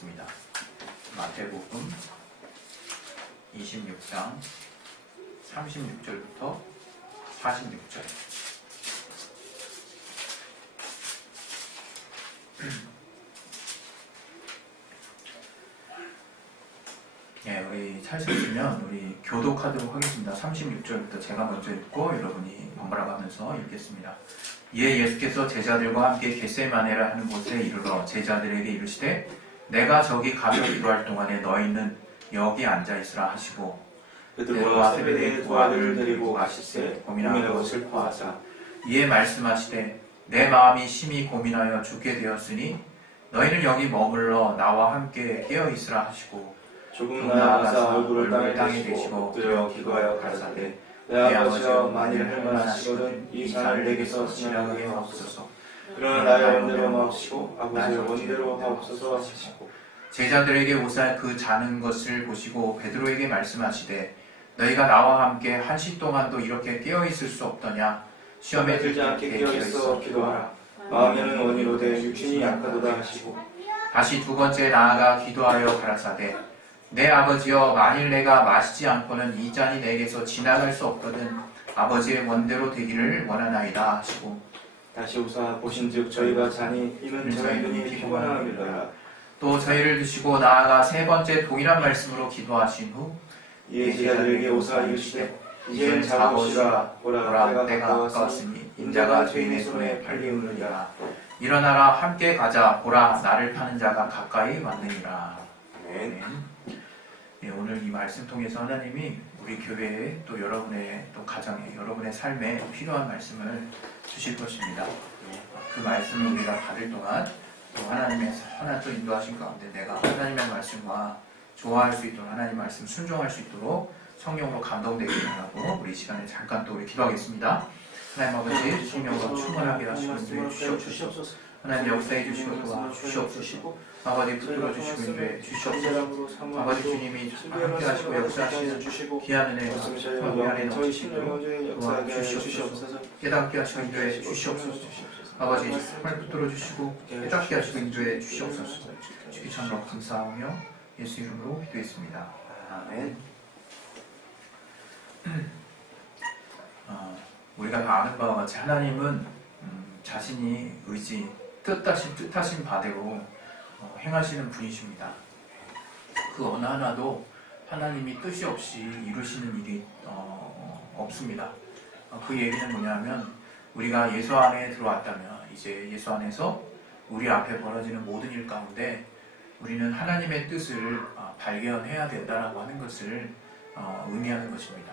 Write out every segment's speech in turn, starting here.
읽겠습니다. 마태복음 26장 36절부터 46절. 예, 우리 찾으시면 우리 교독하도록 하겠습니다. 36절부터 제가 먼저 읽고 여러분이 번갈아 가면서 읽겠습니다. 이에 예수께서 제자들과 함께 겟세마네라 하는 곳에 이르러 제자들에게 이르시되 내가 저기 가서 기도할 동안에 너희는 여기 앉아 있으라 하시고 베드로와 세베대의 두 아들을 데리고 가시되 고민하고 슬퍼하자 이에 말씀하시되 내 마음이 심히 고민하여 죽게 되었으니 너희는 여기 머물러 나와 함께 깨어 있으라 하시고 조금 나아가서 얼굴을 땅에 대시고 엎드려 기도하여 가라사대 내 아버지여 만일 할만하시거든 이 잔을 내게서 지나가게 하옵소서. 그러나 나의 원대로 마옵시고 아버지의 원대로 하옵소서 하시고 제자들에게 오사 그 자는 것을 보시고 베드로에게 말씀하시되 너희가 나와 함께 한시 동안도 이렇게 깨어 있을 수 없더냐. 시험에 들지 않게 깨어 있어 기도하라. 마음에는 원이로되 육신이 약하도다 하시고 다시 두 번째 나아가 기도하여 가라사대 내 아버지여 만일 내가 마시지 않고는 이 잔이 내게서 지나갈 수 없거든 아버지의 원대로 되기를 원하나이다 하시고 다시 오사 보신즉 저희가 자니 이는 저희 눈이 피곤함이라. 또 저희를 드시고 나아가 세 번째 동일한 말씀으로 기도하신 후 이에 제자들에게 오사 이르시되 이제는 자보시라. 보라 때가 가까웠으니 인자가 죄인의 손에 팔리우느니라. 일어나라 함께 가자. 보라 나를 파는 자가 가까이 왔느니라. 아멘. 네, 오늘 이 말씀 통해서 하나님이 우리 교회에 또 여러분의 또 가정에 여러분의 삶에 필요한 말씀을 주실 것입니다. 그 말씀을 우리가 받을 동안 또 하나님의 선한 또 인도하신 가운데 내가 하나님의 말씀과 좋아할 수 있도록 하나님 말씀 순종할 수 있도록 성령으로 감동되기를 바라고 우리 시간에 잠깐 또 우리 기도하겠습니다. 하나님 아버지 성령으로 충만하게 하시고 인도해 주시옵소서. 하나님 역사해 주시고 도와 주시옵소서. 아버지 붙들어 주시고 인도해 주시옵소서. 아버지 주님이 함께 하시고 역사하시는 귀한 은혜와 성령 안에 넘치시도록 도와 주시옵소서. 깨닫게 하시고 인도해 주시옵소서. 아버지 정말 붙들어 주시고 깨닫게 하시고 인도해 주시옵소서. 주기 참으로 감사하며 예수 이름으로 기도했습니다. 아멘. 우리가 다 아는 바와 같이 하나님은 자신이 뜻하신 바대로 행하시는 분이십니다. 그 어느 하나도 하나님이 뜻이 없이 이루시는 일이 없습니다. 그 얘기는 뭐냐면 우리가 예수 안에 들어왔다면 이제 예수 안에서 우리 앞에 벌어지는 모든 일 가운데 우리는 하나님의 뜻을 발견해야 된다라고 하는 것을 의미하는 것입니다.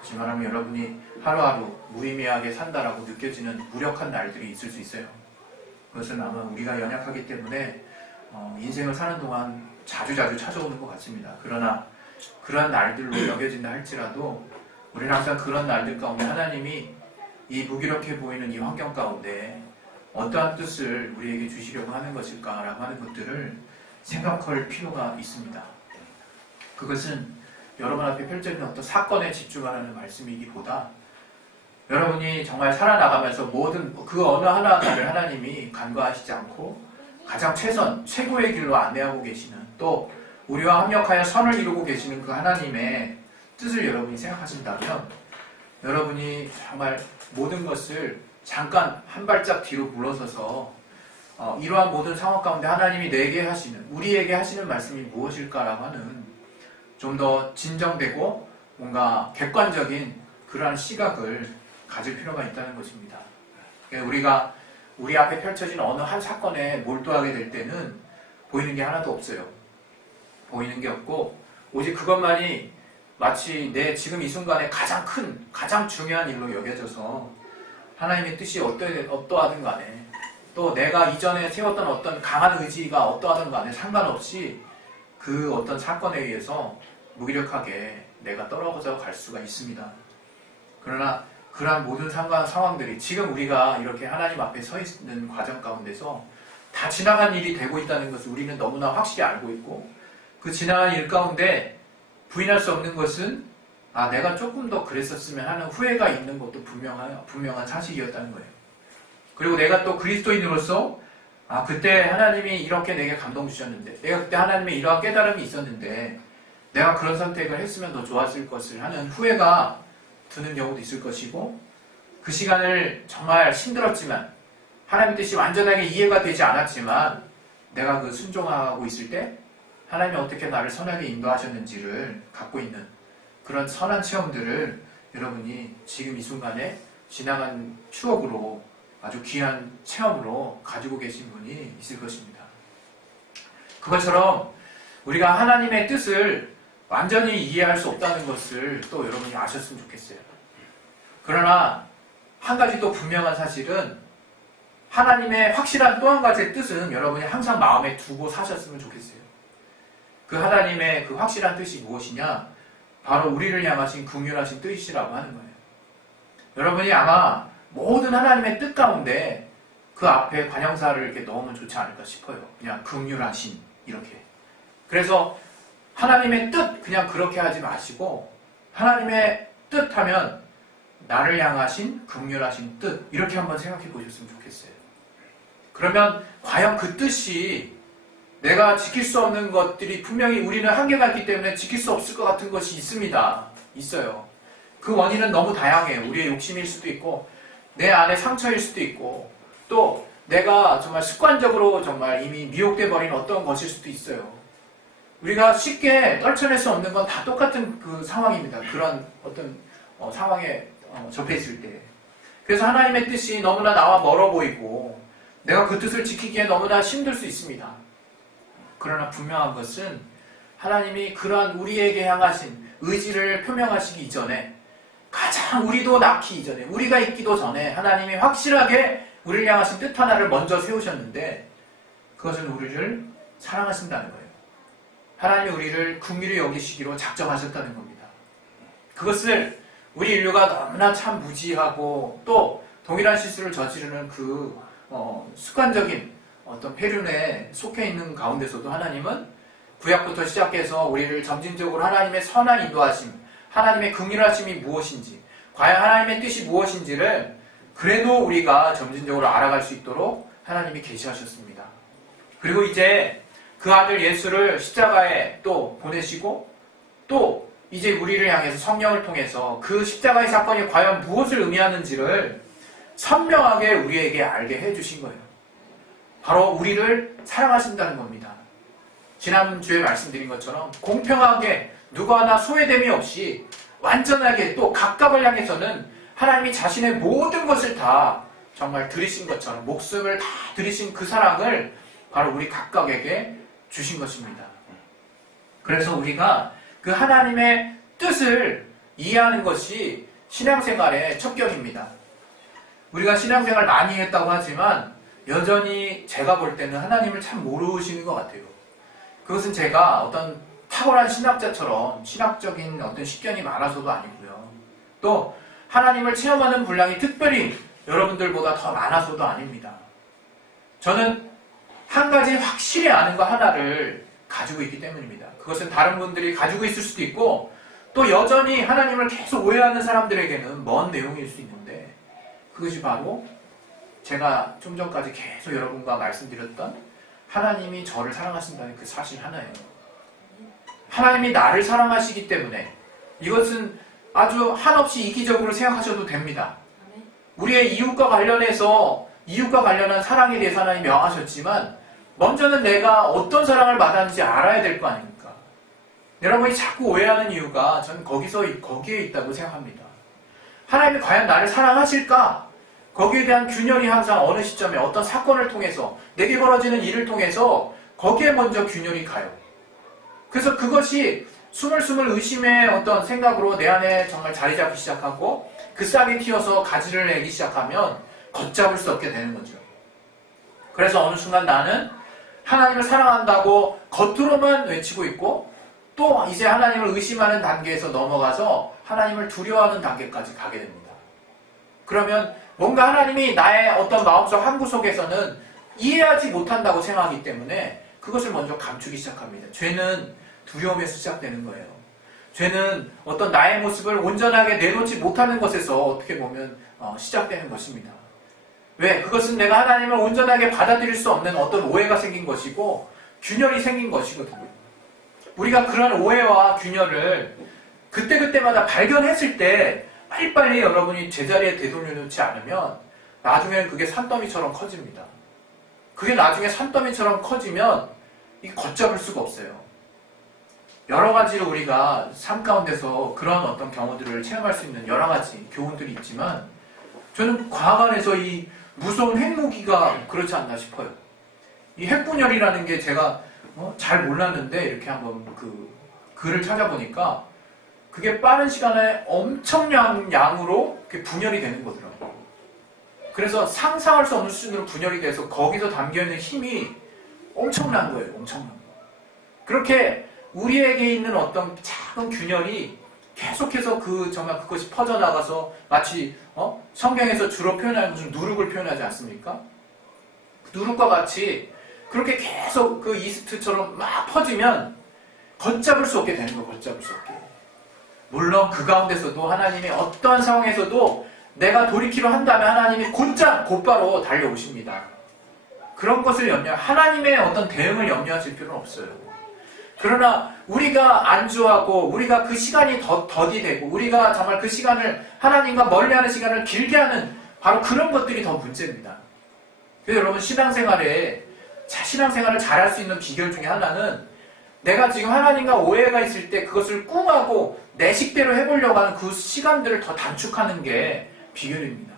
다시 말하면 여러분이 하루하루 무의미하게 산다라고 느껴지는 무력한 날들이 있을 수 있어요. 그것은 아마 우리가 연약하기 때문에 인생을 사는 동안 자주 찾아오는 것 같습니다. 그러나 그러한 날들로 여겨진다 할지라도 우리는 항상 그런 날들 가운데 하나님이 이 무기력해 보이는 이 환경 가운데 어떠한 뜻을 우리에게 주시려고 하는 것일까라고 하는 것들을 생각할 필요가 있습니다. 그것은 여러분 앞에 펼쳐지는 어떤 사건에 집중하라는 말씀이기보다 여러분이 정말 살아나가면서 모든 그 어느 하나하나를 하나님이 간과하시지 않고 가장 최고의 길로 안내하고 계시는 또 우리와 합력하여 선을 이루고 계시는 그 하나님의 뜻을 여러분이 생각하신다면 여러분이 정말 모든 것을 잠깐 한 발짝 뒤로 물러서서 이러한 모든 상황 가운데 하나님이 내게 하시는 우리에게 하시는 말씀이 무엇일까라고 하는 좀 더 진정되고 뭔가 객관적인 그러한 시각을 가질 필요가 있다는 것입니다. 우리가 우리 앞에 펼쳐진 어느 한 사건에 몰두하게 될 때는 보이는 게 하나도 없어요. 보이는 게 없고 오직 그것만이 마치 내 지금 이 순간에 가장 큰, 가장 중요한 일로 여겨져서 하나님의 뜻이 어떠하든 간에 또 내가 이전에 세웠던 어떤 강한 의지가 어떠하든 간에 상관없이 그 어떤 사건에 의해서 무기력하게 내가 떨어져 갈 수가 있습니다. 그러나 그러한 모든 상황들이 지금 우리가 이렇게 하나님 앞에 서 있는 과정 가운데서 다 지나간 일이 되고 있다는 것을 우리는 너무나 확실히 알고 있고 그 지나간 일 가운데 부인할 수 없는 것은 내가 조금 더 그랬었으면 하는 후회가 있는 것도 분명한 사실이었다는 거예요. 그리고 내가 또 그리스도인으로서 아, 그때 하나님이 이렇게 내게 감동 주셨는데, 내가 그때 하나님의 이러한 깨달음이 있었는데, 내가 그런 선택을 했으면 더 좋았을 것을 하는 후회가 드는 경우도 있을 것이고, 그 시간을 정말 힘들었지만, 하나님의 뜻이 완전하게 이해가 되지 않았지만, 내가 그 순종하고 있을 때, 하나님이 어떻게 나를 선하게 인도하셨는지를 갖고 있는 그런 선한 체험들을 여러분이 지금 이 순간에 지나간 추억으로 아주 귀한 체험으로 가지고 계신 분이 있을 것입니다. 그것처럼 우리가 하나님의 뜻을 완전히 이해할 수 없다는 것을 또 여러분이 아셨으면 좋겠어요. 그러나 한 가지 또 분명한 사실은 하나님의 확실한 또 한 가지의 뜻은 여러분이 항상 마음에 두고 사셨으면 좋겠어요. 그 하나님의 그 확실한 뜻이 무엇이냐? 바로 우리를 향하신 긍휼하신 뜻이라고 하는 거예요. 여러분이 아마 모든 하나님의 뜻 가운데 그 앞에 관형사를 이렇게 넣으면 좋지 않을까 싶어요. 그냥 긍휼하신 이렇게. 그래서 하나님의 뜻 그냥 그렇게 하지 마시고 하나님의 뜻 하면 나를 향하신 긍휼하신 뜻 이렇게 한번 생각해 보셨으면 좋겠어요. 그러면 과연 그 뜻이 내가 지킬 수 없는 것들이 분명히 우리는 한계가 있기 때문에 지킬 수 없을 것 같은 것이 있습니다. 있어요. 그 원인은 너무 다양해요. 우리의 욕심일 수도 있고 내 안에 상처일 수도 있고 또 내가 정말 습관적으로 정말 이미 미혹돼 버린 어떤 것일 수도 있어요. 우리가 쉽게 떨쳐낼 수 없는 건 다 똑같은 그 상황입니다. 그런 어떤 상황에 접했을 때. 그래서 하나님의 뜻이 너무나 나와 멀어 보이고 내가 그 뜻을 지키기에 너무나 힘들 수 있습니다. 그러나 분명한 것은 하나님이 그러한 우리에게 향하신 의지를 표명하시기 이전에 가장 우리도 낳기 이전에 우리가 있기도 전에 하나님이 확실하게 우리를 향하신 뜻 하나를 먼저 세우셨는데 그것은 우리를 사랑하신다는 거예요. 하나님이 우리를 긍휼히 여기시기로 작정하셨다는 겁니다. 그것을 우리 인류가 너무나 참 무지하고 또 동일한 실수를 저지르는 그 습관적인 어떤 폐륜에 속해 있는 가운데서도 하나님은 구약부터 시작해서 우리를 점진적으로 하나님의 선한 인도하심, 하나님의 긍휼하심이 무엇인지, 과연 하나님의 뜻이 무엇인지를 그래도 우리가 점진적으로 알아갈 수 있도록 하나님이 계시하셨습니다. 그리고 이제 그 아들 예수를 십자가에 또 보내시고 또 이제 우리를 향해서 성령을 통해서 그 십자가의 사건이 과연 무엇을 의미하는지를 선명하게 우리에게 알게 해주신 거예요. 바로 우리를 사랑하신다는 겁니다. 지난주에 말씀드린 것처럼 공평하게 누구 하나 소외됨이 없이 완전하게 또 각각을 향해서는 하나님이 자신의 모든 것을 다 정말 드리신 것처럼 목숨을 다 드리신 그 사랑을 바로 우리 각각에게 주신 것입니다. 그래서 우리가 그 하나님의 뜻을 이해하는 것이 신앙생활의 척결입니다. 우리가 신앙생활 많이 했다고 하지만 여전히 제가 볼 때는 하나님을 참 모르시는 것 같아요. 그것은 제가 어떤 탁월한 신학자처럼 신학적인 어떤 식견이 많아서도 아니고요. 또 하나님을 체험하는 분량이 특별히 여러분들보다 더 많아서도 아닙니다. 저는 한 가지 확실히 아는 거 하나를 가지고 있기 때문입니다. 그것은 다른 분들이 가지고 있을 수도 있고 또 여전히 하나님을 계속 오해하는 사람들에게는 먼 내용일 수 있는데 그것이 바로 제가 좀 전까지 계속 여러분과 말씀드렸던 하나님이 저를 사랑하신다는 그 사실 하나예요. 하나님이 나를 사랑하시기 때문에 이것은 아주 한없이 이기적으로 생각하셔도 됩니다. 우리의 이웃과 관련한 사랑에 대해서 하나님이 명하셨지만 먼저는 내가 어떤 사랑을 받았는지 알아야 될 거 아닙니까? 여러분이 자꾸 오해하는 이유가 저는 거기에 있다고 생각합니다. 하나님이 과연 나를 사랑하실까? 거기에 대한 균열이 항상 어느 시점에 어떤 사건을 통해서 내게 벌어지는 일을 통해서 거기에 먼저 균열이 가요. 그래서 그것이 스물스물 의심의 어떤 생각으로 내 안에 정말 자리 잡기 시작하고 그 싹이 튀어서 가지를 내기 시작하면 걷잡을 수 없게 되는 거죠. 그래서 어느 순간 나는 하나님을 사랑한다고 겉으로만 외치고 있고 또 이제 하나님을 의심하는 단계에서 넘어가서 하나님을 두려워하는 단계까지 가게 됩니다. 그러면 뭔가 하나님이 나의 어떤 마음속 한구석에서는 이해하지 못한다고 생각하기 때문에 그것을 먼저 감추기 시작합니다. 죄는 두려움에서 시작되는 거예요. 죄는 어떤 나의 모습을 온전하게 내놓지 못하는 것에서 어떻게 보면 시작되는 것입니다. 왜? 그것은 내가 하나님을 온전하게 받아들일 수 없는 어떤 오해가 생긴 것이고 균열이 생긴 것이거든요. 우리가 그런 오해와 균열을 그때그때마다 발견했을 때 빨리빨리 여러분이 제자리에 되돌려놓지 않으면 나중에는 그게 산더미처럼 커집니다. 그게 나중에 산더미처럼 커지면 이게 걷잡을 수가 없어요. 여러 가지로 우리가 삶 가운데서 그런 어떤 경우들을 체험할 수 있는 여러 가지 교훈들이 있지만 저는 과학 안에서 이 무서운 핵무기가 그렇지 않나 싶어요. 이 핵분열이라는 게 제가 잘 몰랐는데 이렇게 한번 그 글을 찾아보니까 그게 빠른 시간에 엄청난 양으로 분열이 되는 거더라고요. 그래서 상상할 수 없는 수준으로 분열이 돼서 거기서 담겨있는 힘이 엄청난 거예요. 엄청난 거. 그렇게 우리에게 있는 어떤 작은 균열이 계속해서 정말 그것이 퍼져나가서 마치 성경에서 주로 표현하는 무슨 누룩을 표현하지 않습니까? 누룩과 같이 그렇게 계속 그 이스트처럼 막 퍼지면 걷잡을 수 없게 되는 거, 걷잡을 수 없게. 물론 그 가운데서도 하나님의 어떠한 상황에서도 내가 돌이키려 한다면 하나님이 곧바로 달려오십니다. 그런 것을 하나님의 어떤 대응을 염려하실 필요는 없어요. 그러나 우리가 안주하고 우리가 그 시간이 더디되고 우리가 정말 그 시간을 하나님과 멀리하는 시간을 길게 하는 바로 그런 것들이 더 문제입니다. 그래서 여러분 신앙생활을 잘할 수 있는 비결 중에 하나는 내가 지금 하나님과 오해가 있을 때 그것을 꿍하고 내 식대로 해보려고 하는 그 시간들을 더 단축하는 게 비결입니다.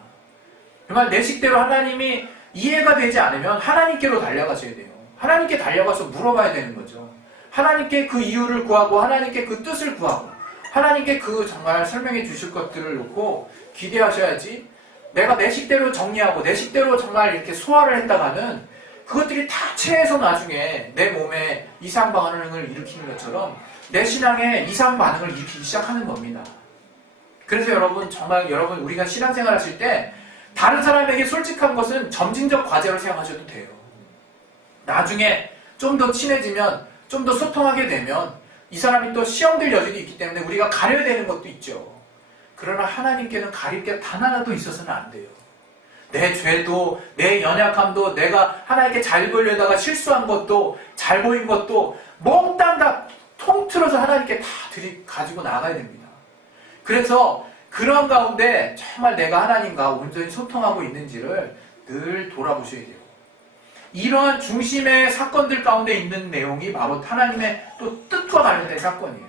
정말 내 식대로 하나님이 이해가 되지 않으면 하나님께로 달려가셔야 돼요. 하나님께 달려가서 물어봐야 되는 거죠. 하나님께 그 이유를 구하고 하나님께 그 뜻을 구하고 하나님께 그 정말 설명해 주실 것들을 놓고 기대하셔야지 내가 내 식대로 정리하고 내 식대로 정말 이렇게 소화를 했다가는 그것들이 다 체해서 나중에 내 몸에 이상 반응을 일으키는 것처럼 내 신앙에 이상 반응을 일으키기 시작하는 겁니다. 그래서 정말 우리가 신앙생활 하실 때 다른 사람에게 솔직한 것은 점진적 과제로 생각하셔도 돼요. 나중에 좀 더 친해지면 좀 더 소통하게 되면 이 사람이 또 시험될 여지도 있기 때문에 우리가 가려야 되는 것도 있죠. 그러나 하나님께는 가릴 게 단 하나도 있어서는 안 돼요. 내 죄도 내 연약함도 내가 하나님께 잘 보이려다가 실수한 것도 잘 보인 것도 몽땅 다 통틀어서 하나님께 다 가지고 나가야 됩니다. 그래서 그런 가운데 정말 내가 하나님과 온전히 소통하고 있는지를 늘 돌아보셔야 돼요. 이러한 중심의 사건들 가운데 있는 내용이 바로 하나님의 또 뜻과 관련된 사건이에요.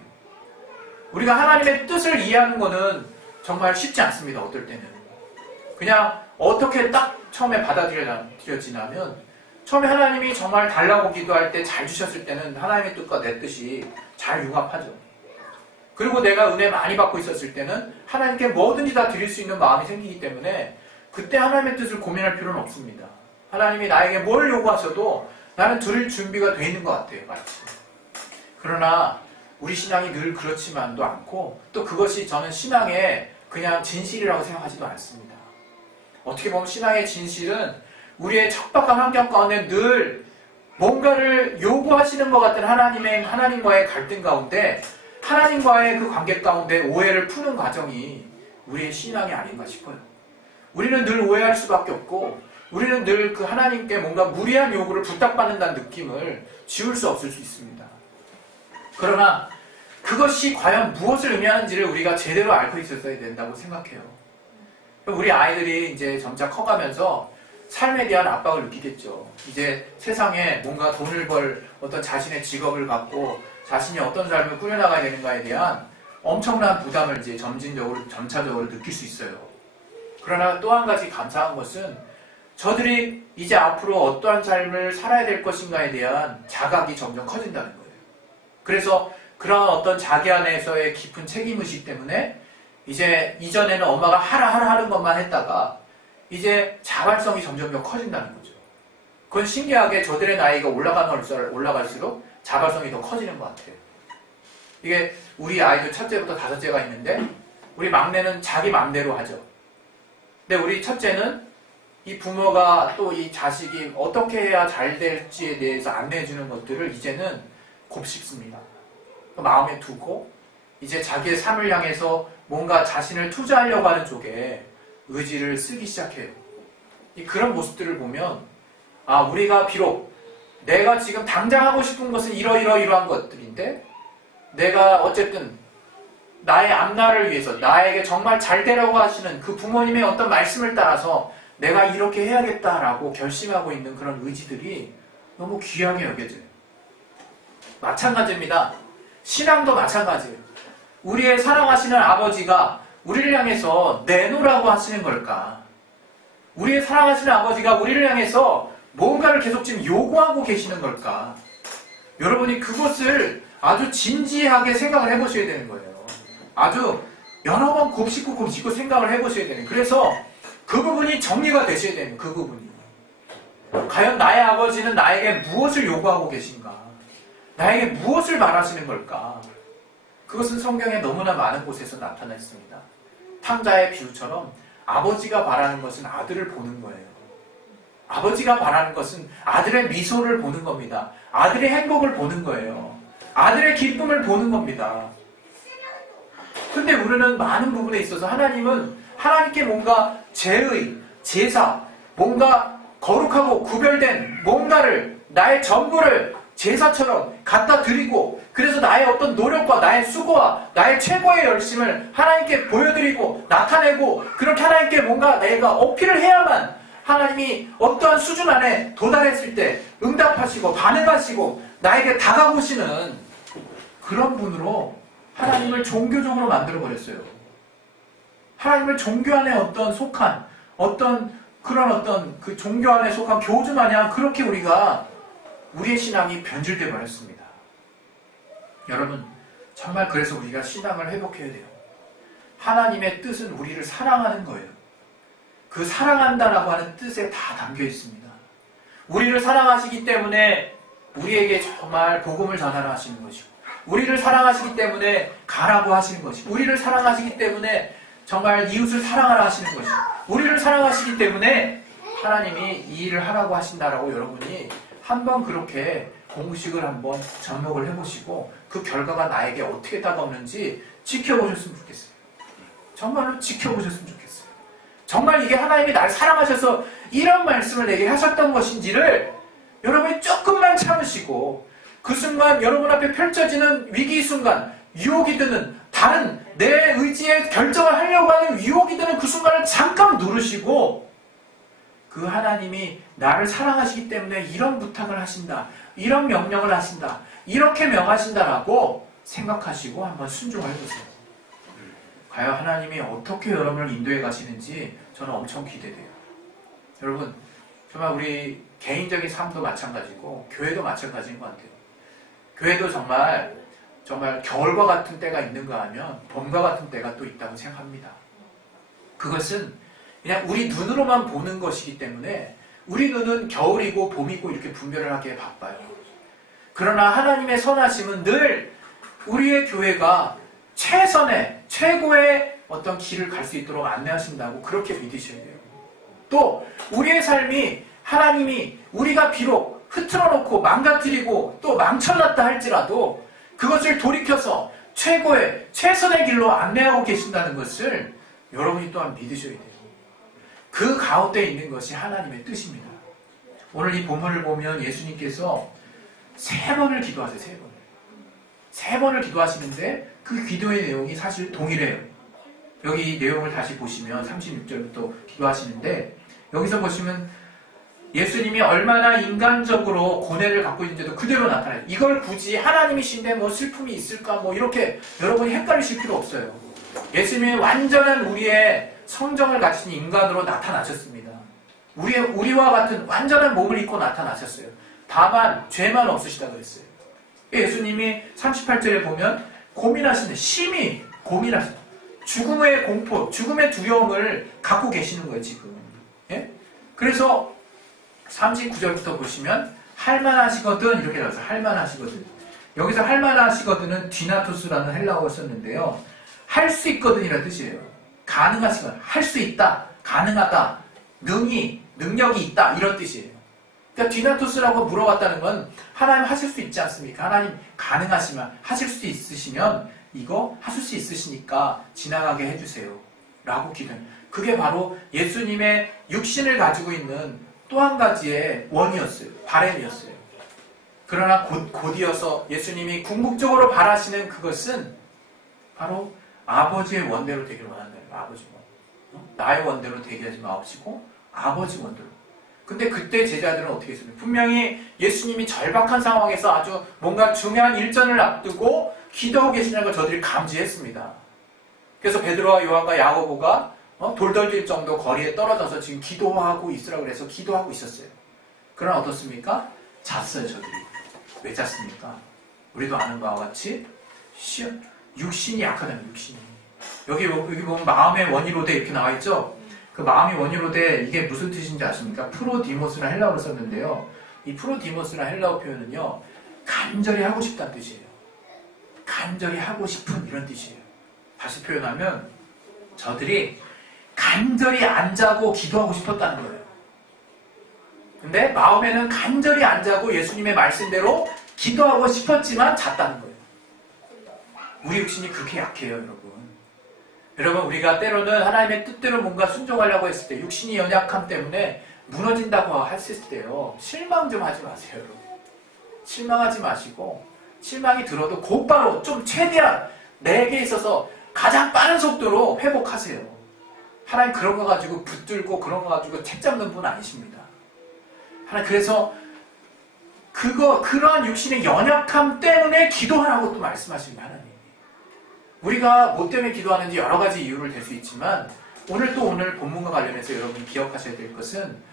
우리가 하나님의 뜻을 이해하는 것은 정말 쉽지 않습니다. 어떨 때는. 그냥 어떻게 딱 처음에 받아들여지냐면 처음에 하나님이 정말 달라고 기도할 때 잘 주셨을 때는 하나님의 뜻과 내 뜻이 잘 융합하죠. 그리고 내가 은혜 많이 받고 있었을 때는 하나님께 뭐든지 다 드릴 수 있는 마음이 생기기 때문에 그때 하나님의 뜻을 고민할 필요는 없습니다. 하나님이 나에게 뭘 요구하셔도 나는 들을 준비가 돼 있는 것 같아요. 마치. 그러나 우리 신앙이 늘 그렇지만도 않고 또 그것이 저는 신앙의 그냥 진실이라고 생각하지도 않습니다. 어떻게 보면 신앙의 진실은 우리의 척박한 환경 가운데 늘 뭔가를 요구하시는 것 같은 하나님과의 갈등 가운데 하나님과의 그 관계 가운데 오해를 푸는 과정이 우리의 신앙이 아닌가 싶어요. 우리는 늘 오해할 수밖에 없고 우리는 늘 그 하나님께 뭔가 무리한 요구를 부탁받는다는 느낌을 지울 수 없을 수 있습니다. 그러나 그것이 과연 무엇을 의미하는지를 우리가 제대로 알고 있었어야 된다고 생각해요. 우리 아이들이 이제 점차 커가면서 삶에 대한 압박을 느끼겠죠. 이제 세상에 뭔가 돈을 벌 어떤 자신의 직업을 갖고 자신이 어떤 삶을 꾸려나가야 되는가에 대한 엄청난 부담을 이제 점차적으로 느낄 수 있어요. 그러나 또 한 가지 감사한 것은 저들이 이제 앞으로 어떠한 삶을 살아야 될 것인가에 대한 자각이 점점 커진다는 거예요. 그래서 그런 어떤 자기 안에서의 깊은 책임의식 때문에 이제 이전에는 엄마가 하라 하는 것만 했다가 이제 자발성이 점점 더 커진다는 거죠. 그건 신기하게 저들의 나이가 올라갈수록 자발성이 더 커지는 것 같아요. 이게 우리 아이들 첫째부터 다섯째가 있는데 우리 막내는 자기 맘대로 하죠. 근데 우리 첫째는 이 부모가 또 이 자식이 어떻게 해야 잘 될지에 대해서 안내해주는 것들을 이제는 곱씹습니다. 마음에 두고 이제 자기의 삶을 향해서 뭔가 자신을 투자하려고 하는 쪽에 의지를 쓰기 시작해요. 그런 모습들을 보면 우리가 비록 내가 지금 당장 하고 싶은 것은 이러한 것들인데 내가 어쨌든 나의 앞날을 위해서 나에게 정말 잘 되라고 하시는 그 부모님의 어떤 말씀을 따라서 내가 이렇게 해야겠다라고 결심하고 있는 그런 의지들이 너무 귀하게 여겨져요. 마찬가지입니다. 신앙도 마찬가지예요. 우리의 사랑하시는 아버지가 우리를 향해서 내놓으라고 하시는 걸까? 우리의 사랑하시는 아버지가 우리를 향해서 뭔가를 계속 지금 요구하고 계시는 걸까? 여러분이 그것을 아주 진지하게 생각을 해보셔야 되는 거예요. 아주 여러 번 곱씹고 생각을 해보셔야 되는 거예요. 그래서 그 부분이 정리가 되셔야 되는 거예요. 그 부분이. 과연 나의 아버지는 나에게 무엇을 요구하고 계신가? 나에게 무엇을 말하시는 걸까? 그것은 성경에 너무나 많은 곳에서 나타나 있습니다. 탕자의 비유처럼 아버지가 바라는 것은 아들을 보는 거예요. 아버지가 바라는 것은 아들의 미소를 보는 겁니다. 아들의 행복을 보는 거예요. 아들의 기쁨을 보는 겁니다. 근데 우리는 많은 부분에 있어서 하나님께 뭔가 제사, 뭔가 거룩하고 구별된 뭔가를, 나의 전부를 제사처럼 갖다 드리고, 그래서 나의 어떤 노력과 나의 수고와 나의 최고의 열심을 하나님께 보여드리고 나타내고, 그렇게 하나님께 뭔가 내가 어필을 해야만 하나님이 어떠한 수준 안에 도달했을 때 응답하시고 반응하시고 나에게 다가오시는 그런 분으로 하나님을 종교적으로 만들어버렸어요. 하나님을 종교 안에 속한 그 종교 안에 속한 교주 마냥 그렇게 우리의 신앙이 변질되어 버렸습니다. 여러분, 정말 그래서 우리가 신앙을 회복해야 돼요. 하나님의 뜻은 우리를 사랑하는 거예요. 그 사랑한다라고 하는 뜻에 다 담겨 있습니다. 우리를 사랑하시기 때문에 우리에게 정말 복음을 전하라 하시는 것이고, 우리를 사랑하시기 때문에 가라고 하시는 것이고, 우리를 사랑하시기 때문에 정말 이웃을 사랑하라 하시는 것이고, 우리를 사랑하시기 때문에 하나님이 이 일을 하라고 하신다라고 여러분이 한번 그렇게 공식을 한번 접목을 해보시고 그 결과가 나에게 어떻게 다가오는지 지켜보셨으면 좋겠어요. 정말로 지켜보셨으면 좋겠어요. 정말 이게 하나님이 날 사랑하셔서 이런 말씀을 내게 하셨던 것인지를 여러분이 조금만 참으시고, 그 순간 여러분 앞에 펼쳐지는 위기 순간, 유혹이 드는 다른 내 의지에 결정을 하려고 하는 유혹이 드는 그 순간을 잠깐 누르시고, 그 하나님이 나를 사랑하시기 때문에 이런 부탁을 하신다, 이런 명령을 하신다, 이렇게 명하신다라고 생각하시고 한번 순종을 해보세요. 과연 하나님이 어떻게 여러분을 인도해 가시는지 저는 엄청 기대돼요. 여러분, 정말 우리 개인적인 삶도 마찬가지고 교회도 마찬가지인 것 같아요. 교회도 정말 겨울과 같은 때가 있는가 하면 봄과 같은 때가 또 있다고 생각합니다. 그것은 그냥 우리 눈으로만 보는 것이기 때문에 우리 눈은 겨울이고 봄이고 이렇게 분별을 하기에 바빠요. 그러나 하나님의 선하심은 늘 우리의 교회가 최고의 어떤 길을 갈 수 있도록 안내하신다고 그렇게 믿으셔야 돼요. 또 우리의 삶이 하나님이 우리가 비록 흐트러 놓고 망가뜨리고 또 망쳐놨다 할지라도 그것을 돌이켜서 최선의 길로 안내하고 계신다는 것을 여러분이 또한 믿으셔야 돼요. 그 가운데 있는 것이 하나님의 뜻입니다. 오늘 이 본문을 보면 예수님께서 3번을 기도하세요. 3번을 기도하시는데 그 기도의 내용이 사실 동일해요. 여기 내용을 다시 보시면 36절부터 기도하시는데, 여기서 보시면 예수님이 얼마나 인간적으로 고뇌를 갖고 있는지도 그대로 나타나요. 이걸 굳이 하나님이신데 뭐 슬픔이 있을까 뭐 이렇게 여러분이 헷갈리실 필요 없어요. 예수님이 완전한 우리의 성정을 가진 인간으로 나타나셨습니다. 우리와 같은 완전한 몸을 입고 나타나셨어요. 다만 죄만 없으시다고 그랬어요. 예수님이 38절에 보면 심히 고민하신다. 죽음의 공포, 죽음의 두려움을 갖고 계시는 거예요, 지금. 예? 그래서 39절부터 보시면 할만하시거든 이렇게 나와서 할만하시거든. 여기서 할만하시거든은 디나토스라는 헬라어가 썼는데요. 할 수 있거든이라는 뜻이에요. 가능하시거든, 할 수 있다, 가능하다, 능력이 있다 이런 뜻이에요. 그러니까 디나토스라고 물어봤다는 건 하나님 하실 수 있지 않습니까? 하나님 가능하시면, 하실 수 있으시면 이거 하실 수 있으시니까 지나가게 해주세요 라고 기도해요. 그게 바로 예수님의 육신을 가지고 있는 또 한 가지의 원이었어요. 바램이었어요. 그러나 곧이어서 예수님이 궁극적으로 바라시는 그것은 바로 아버지의 원대로 되기를 원한다는 거예요. 아버지 원. 나의 원대로 되게 하지 마옵시고 아버지 원대로. 근데 그때 제자들은 어떻게 했습니까? 분명히 예수님이 절박한 상황에서 아주 뭔가 중요한 일전을 앞두고 기도하고 계시는 걸 저들이 감지했습니다. 그래서 베드로와 요한과 야고보가 돌덜질 정도 거리에 떨어져서 지금 기도하고 있으라고 그래서 기도하고 있었어요. 그러나 어떻습니까? 잤어요, 저들이. 왜 잤습니까? 우리도 아는 바와 같이 육신이 약하다는 육신이. 여기 보면 마음의 원이로되 이렇게 나와 있죠? 그 마음이 원이로 돼 이게 무슨 뜻인지 아십니까? 프로디모스나 헬라어로 썼는데요. 이 프로디모스나 헬라어 표현은요. 간절히 하고 싶다는 뜻이에요. 간절히 하고 싶은 이런 뜻이에요. 다시 표현하면 저들이 간절히 안 자고 기도하고 싶었다는 거예요. 근데 마음에는 간절히 안 자고 예수님의 말씀대로 기도하고 싶었지만 잤다는 거예요. 우리 육신이 그렇게 약해요, 여러분. 여러분, 우리가 때로는 하나님의 뜻대로 뭔가 순종하려고 했을 때 육신이 연약함 때문에 무너진다고 했을 때요. 실망 좀 하지 마세요, 여러분. 실망하지 마시고 실망이 들어도 곧바로 좀 최대한 내게 있어서 가장 빠른 속도로 회복하세요. 하나님 그런 거 가지고 붙들고 그런 거 가지고 책 잡는 분 아니십니다. 하나님 그래서 그러한 육신의 연약함 때문에 기도하라고 또 말씀하십니다, 하나님. 우리가 뭐 때문에 기도하는지 여러 가지 이유를 댈 수 있지만 오늘 본문과 관련해서 여러분이 기억하셔야 될 것은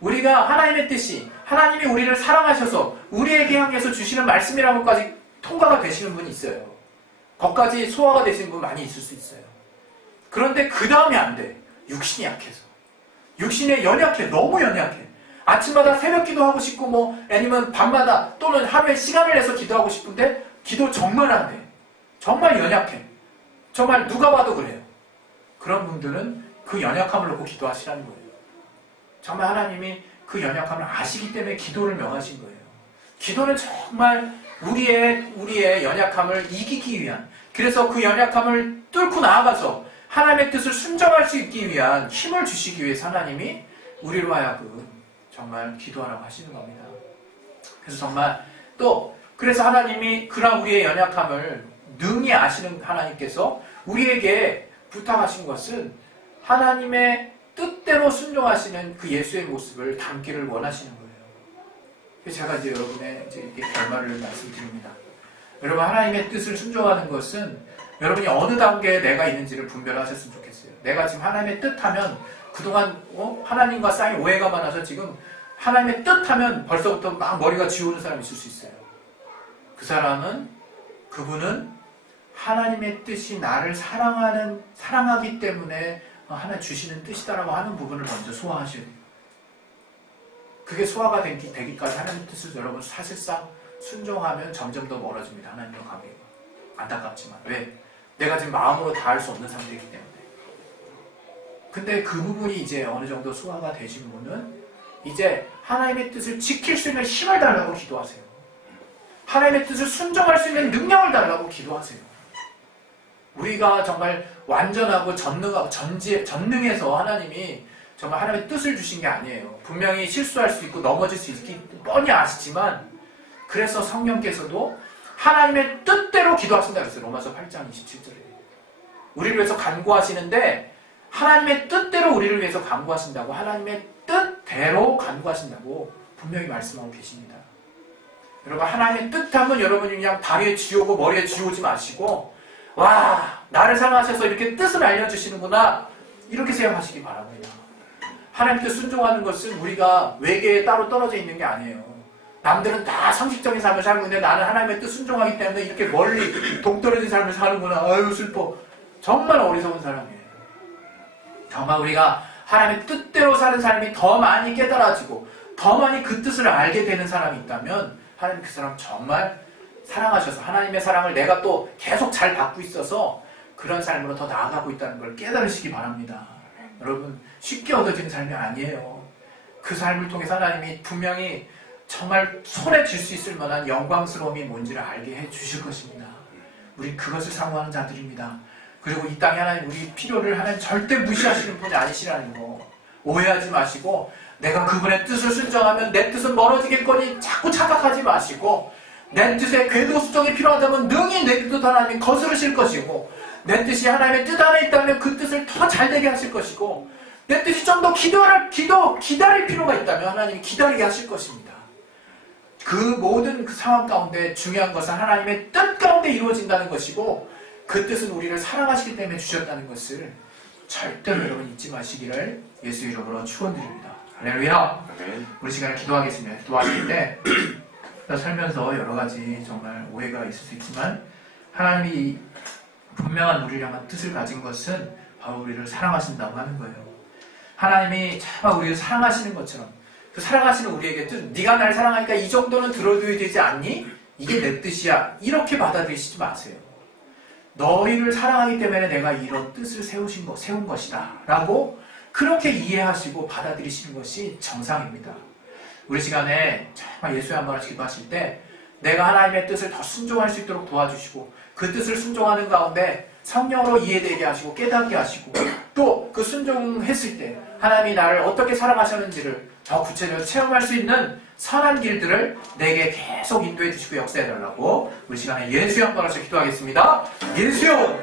우리가 하나님의 뜻이 하나님이 우리를 사랑하셔서 우리에게 향해서 주시는 말씀이라고까지 통과가 되시는 분이 있어요. 거기까지 소화가 되시는 분 많이 있을 수 있어요. 그런데 그 다음이 안 돼. 육신이 약해서. 육신에 연약해. 너무 연약해. 아침마다 새벽 기도하고 싶고 아니면 밤마다 또는 하루에 시간을 내서 기도하고 싶은데 기도 정말 안 돼. 정말 연약해. 정말 누가 봐도 그래요. 그런 분들은 그 연약함을 놓고 기도하시라는 거예요. 정말 하나님이 그 연약함을 아시기 때문에 기도를 명하신 거예요. 기도는 정말 우리의 연약함을 이기기 위한, 그래서 그 연약함을 뚫고 나아가서 하나님의 뜻을 순종할 수 있기 위한 힘을 주시기 위해서 하나님이 우리로 하여금 정말 기도하라고 하시는 겁니다. 그래서 정말 그래서 하나님이 그런 우리의 연약함을 능히 아시는 하나님께서 우리에게 부탁하신 것은 하나님의 뜻대로 순종하시는 그 예수의 모습을 담기를 원하시는 거예요. 그래서 제가 이제 여러분의 이렇게 결말을 말씀드립니다. 여러분, 하나님의 뜻을 순종하는 것은 여러분이 어느 단계에 내가 있는지를 분별하셨으면 좋겠어요. 내가 지금 하나님의 뜻하면 그동안 하나님과 쌓인 오해가 많아서 지금 하나님의 뜻하면 벌써부터 막 머리가 쥐오는 사람이 있을 수 있어요. 그분은 하나님의 뜻이 나를 사랑하기 때문에 하나 주시는 뜻이다라고 하는 부분을 먼저 소화하셔야 돼요. 그게 소화가 되기까지 하나님의 뜻을 여러분 사실상 순종하면 점점 더 멀어집니다. 하나님과 관계가. 안타깝지만. 왜? 내가 지금 마음으로 닿을 수 없는 상태이기 때문에. 근데 그 부분이 이제 어느 정도 소화가 되신 분은 이제 하나님의 뜻을 지킬 수 있는 힘을 달라고 기도하세요. 하나님의 뜻을 순종할 수 있는 능력을 달라고 기도하세요. 우리가 정말 완전하고 전능해서 하나님이 정말 하나님의 뜻을 주신 게 아니에요. 분명히 실수할 수 있고 넘어질 수 있기 뻔히 아시지만 그래서 성령께서도 하나님의 뜻대로 기도하신다 그랬어요. 로마서 8장 27절에. 우리를 위해서 간구하시는데 하나님의 뜻대로 우리를 위해서 간구하신다고, 하나님의 뜻대로 간구하신다고 분명히 말씀하고 계십니다. 여러분, 하나님의 뜻하면 여러분이 그냥 다리에 쥐오고 머리에 쥐오지 마시고 와, 나를 사랑하셔서 이렇게 뜻을 알려주시는구나, 이렇게 생각하시기 바랍니다. 하나님 뜻 순종하는 것은 우리가 외계에 따로 떨어져 있는 게 아니에요. 남들은 다 상식적인 삶을 살고 있는데 나는 하나님의 뜻 순종하기 때문에 이렇게 멀리 동떨어진 삶을 사는구나. 아유 슬퍼. 정말 어리석은 사람이에요. 정말 우리가 하나님의 뜻대로 사는 삶이 더 많이 깨달아지고 더 많이 그 뜻을 알게 되는 사람이 있다면 하나님 그 사람 정말 사랑하셔서 하나님의 사랑을 내가 또 계속 잘 받고 있어서 그런 삶으로 더 나아가고 있다는 걸 깨달으시기 바랍니다. 여러분, 쉽게 얻어지는 삶이 아니에요. 그 삶을 통해서 하나님이 분명히 정말 손에 쥘 수 있을 만한 영광스러움이 뭔지를 알게 해 주실 것입니다. 우리 그것을 사모하는 자들입니다. 그리고 이 땅에 하나님 우리 필요를 하나님 절대 무시하시는 분이 아니시라는 거 오해하지 마시고, 내가 그분의 뜻을 순종하면 내 뜻은 멀어지겠거니 자꾸 착각하지 마시고, 내 뜻에 궤도 수정이 필요하다면 능히 내 뜻도 하나님이 거스르실 것이고, 내 뜻이 하나님의 뜻 안에 있다면 그 뜻을 더 잘되게 하실 것이고, 내 뜻이 좀 더 기다릴 필요가 있다면 하나님이 기다리게 하실 것입니다. 그 모든 그 상황 가운데 중요한 것은 하나님의 뜻 가운데 이루어진다는 것이고, 그 뜻은 우리를 사랑하시기 때문에 주셨다는 것을 절대로 여러분 잊지 마시기를 예수 이름으로 축원드립니다. 할렐루야. 우리 시간에 기도하겠습니다. 기도하실 때 살면서 여러 가지 정말 오해가 있을 수 있지만, 하나님이 분명한 우리를 향한 뜻을 가진 것은 바로 우리를 사랑하신다고 하는 거예요. 하나님이 참 우리를 사랑하시는 것처럼, 그 사랑하시는 우리에게 뜻, 네가 날 사랑하니까 이 정도는 들어줘야 되지 않니? 이게 내 뜻이야. 이렇게 받아들이시지 마세요. 너희를 사랑하기 때문에 내가 이런 뜻을 세운 것이다 라고 그렇게 이해하시고 받아들이시는 것이 정상입니다. 우리 시간에 정말 예수의 한 번씩 기도하실 때 내가 하나님의 뜻을 더 순종할 수 있도록 도와주시고, 그 뜻을 순종하는 가운데 성령으로 이해되게 하시고 깨닫게 하시고, 또 그 순종했을 때 하나님이 나를 어떻게 사랑하셨는지를 더 구체적으로 체험할 수 있는 선한 길들을 내게 계속 인도해 주시고 역사해 달라고 우리 시간에 예수의 한 번씩 기도하겠습니다. 예수요!